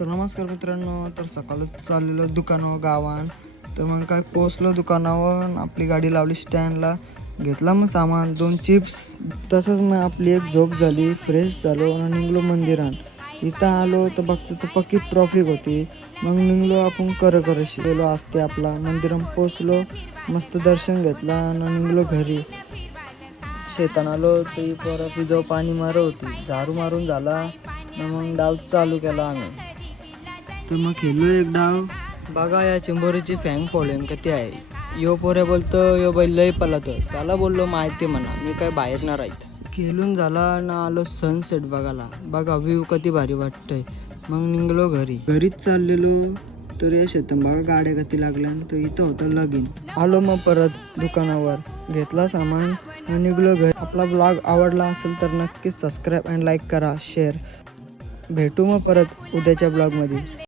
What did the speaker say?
तर नमस्कार मित्रांनो, तर सकाळच चाललेलो दुकानावर गावान. तर मग काय पोचलो दुकानावर, आपली गाडी लावली स्टँडला, घेतला मग सामान 2 चिप्स. तसंच मग आपली एक झोप झाली, फ्रेश झालो आणि निघलो मंदिरात. इथं आलो तर बघतो तर पक्की ट्रॉफिक होती. मग निघलो आपण करशी गेलो असते आपला मंदिरात पोचलो, मस्त दर्शन घेतला आणि निघलो घरी. शेतान आलो ती पोरं पिजो पाणी मारत होती, झाडू मारून झाला न मग डाव चालू केला आम्ही. तर मग खेळलो एक डाव. बघा या चिंबोरीची फॅन फॉलोइंग किती आहे. यो पोरे बोलतो यो बैल लय पळतो, त्याला बोललो माहिती म्हणा मी काय बाहेर ना राहत. खेळून झाला ना आलो सनसेट बघायला. बघा व्ह्यू किती भारी वाटतंय. मग निघलो घरीच चाललेलो तर या शेतम बघा गाड्या किती लागल्या. तर इथं होतं लगीन. आलो मग परत दुकानावर, घेतला सामान आणि निघलो घरी. आपला ब्लॉग आवडला असेल तर नक्कीच सबस्क्राईब अँड लाईक करा, शेअर. भेटू मग परत उद्याच्या ब्लॉगमध्ये.